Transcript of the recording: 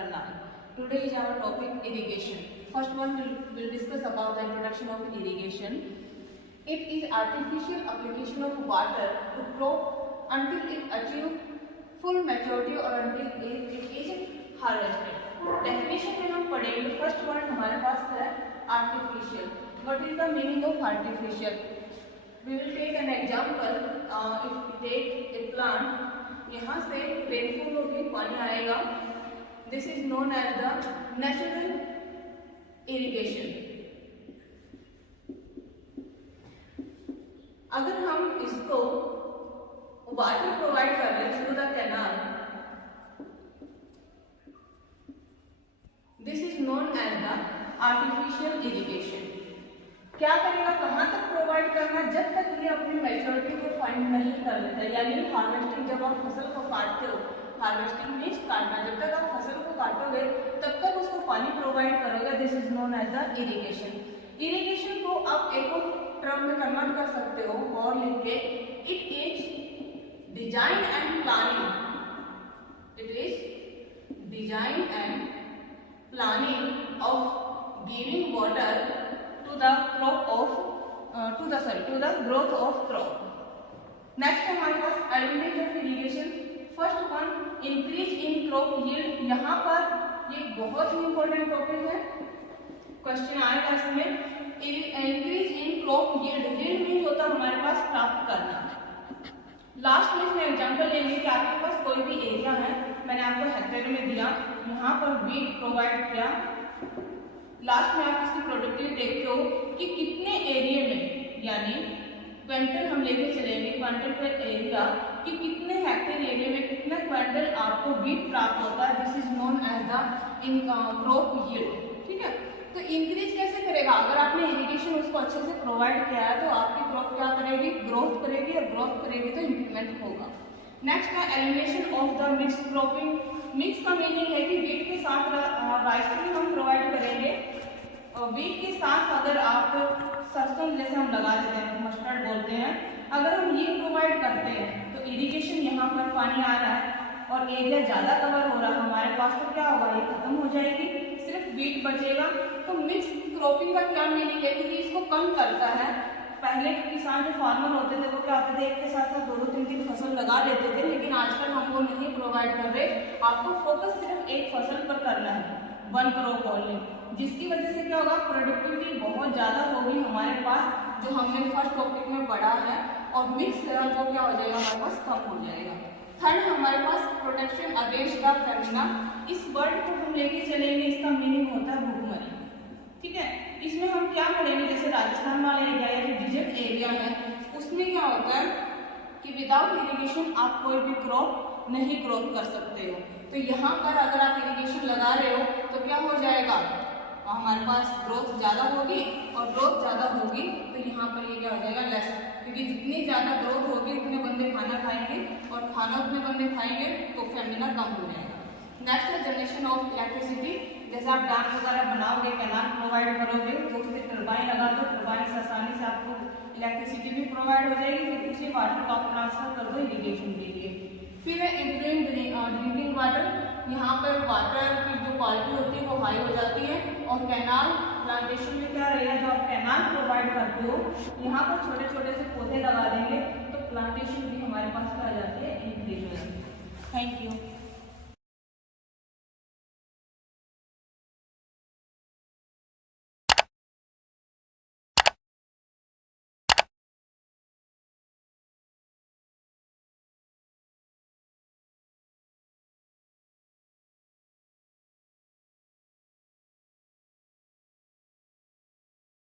करना है। Today is our topic irrigation. First one will discuss about the introduction of irrigation. It is artificial application of water to crop until it achieves full maturity or until it is harvested. Definition में हम पढ़ेंगे। First one हमारे पास है artificial. What is the meaning of artificial? We will take an example. If we take a plant, यहाँ से rainfall होगी, पानी आएगा. This is known as the natural irrigation. अगर हम इसको वाटर प्रोवाइड कर रहे हैं through the canal, this is known as the artificial irrigation. क्या करेगा, कहाँ तक प्रोवाइड करना, जब तक ये अपनी मैच्योरिटी को फाइंड नहीं कर लेता. यानी हार्वेस्टिंग, जब आप फसल को काटते हो, हार्वेस्टिंग मीन्स काटना, जब तक आप फसल को काटोगे तब तक उसको पानी प्रोवाइड करोगे. This is known as the irrigation. Irrigation को आप एक टर्म में कन्वर्ट कर सकते हो और लिख के, it is design and planning. It is design and planning of giving water to the crop of to the growth of crop. Next हमारे पास advantage of irrigation. First one, increase in crop yield. यहाँ पर ये बहुत ही important topic है, question आएगा इसमें. increase in crop yield. yield means होता है हमारे पास प्राप्त करना. लास्ट में इसमें एग्जाम्पल लेंगे कि आपके पास कोई भी एरिया है, मैंने आपको हेक्टेयर में दिया, यहाँ पर वीट प्रोवाइड किया. लास्ट में आप इसकी प्रोडक्टिविटी देखते हो कि कितने एरिया में, यानी क्विंटल हम लेके चलेंगे, क्विंटल पर एरिया, कि कितने हेक्टेयर एरिया में कितना क्विंटल आपको वीट प्राप्त होता है. This is known as the crop yield. ठीक है, तो इंक्रीज कैसे करेगा, अगर आपने इरिगेशन उसको अच्छे से प्रोवाइड किया है तो आपकी क्रॉप क्या करेगी, ग्रोथ करेगी, और ग्रोथ करेगी तो इंक्रीमेंट होगा. नेक्स्ट है elimination of the mix cropping. Mix का मीनिंग है कि वीट के साथ राइस भी हम प्रोवाइड करेंगे. वीट के साथ अगर आप सरसों जैसे हम लगा देते हैं, मस्टर्ड बोलते हैं, अगर हम ये प्रोवाइड करते हैं तो इरिगेशन यहाँ पर पानी आ रहा है और एरिया ज़्यादा कवर हो रहा है हमारे पास, तो क्या होगा, ये खत्म हो जाएगी, सिर्फ वीट बचेगा. तो मिक्स क्रॉपिंग का क्या मीनिंग है कि ये इसको कम करता है. पहले के किसान जो फार्मर होते थे वो क्या होते थे, एक के साथ साथ 2-3 फसल लगा लेते थे, लेकिन आजकल हम वो नहीं प्रोवाइड कर रहे. आपको फोकस सिर्फ एक फसल पर करना है, वन क्रॉप ओनली, जिसकी वजह से क्या होगा, प्रोडक्टिविटी बहुत ज़्यादा होगी हमारे पास, जो हमने फर्स्ट टॉपिक में पढ़ा है, और मिक्स वो क्या हो जाएगा, हमारे पास कम हो जाएगा. थर्ड हमारे पास प्रोटेक्शन अगेंस्ट द फेमिना. इस वर्ड को हम लेके चलेंगे, इसका मीनिंग होता है भूखमरी. ठीक है, इसमें हम क्या पढ़ेंगे, जैसे राजस्थान वाला एरिया या जो डिजर्ट एरिया है, उसमें क्या होता है कि विदाउट इरिगेशन आप कोई भी क्रॉप नहीं ग्रोथ कर सकते हो. तो यहाँ पर अगर आप इरिगेशन लगा रहे हो तो क्या हो जाएगा, हमारे पास ग्रोथ ज़्यादा होगी, और ग्रोथ ज़्यादा होगी तो यहाँ पर ये क्या हो जाएगा, लेस, क्योंकि जितनी ज़्यादा ग्रोथ होगी उतने बंदे खाना खाएंगे, और खाना उतने बंदे खाएंगे तो फेमिना कम हो जाएगा. नेक्स्ट है जनरेशन ऑफ इलेक्ट्रिसिटी. जैसे आप डैम वगैरह बनाओगे, कैनाल प्रोवाइड करोगे, तो उससे टर्बाइन लगा दो, टर्बाइन से आसानी से आपको इलेक्ट्रिसिटी भी प्रोवाइड हो जाएगी, फिर उसी वाटर को आप ट्रांसफर कर दो इरिगेशन के लिए. फिर है इम्प्रूविंग ड्रिंकिंग वाटर. यहाँ पर वाटर की जो क्वालिटी होती है वो हाई हो जाती है, और कैनाल प्लांटेशन में क्या रहेगा, जो आप कैनाल प्रोवाइड करते हो, यहाँ पर छोटे छोटे से पौधे लगा देंगे तो प्लांटेशन भी हमारे पास क्या आ जाती है, इंक्रीज हो जाती है. Thank you.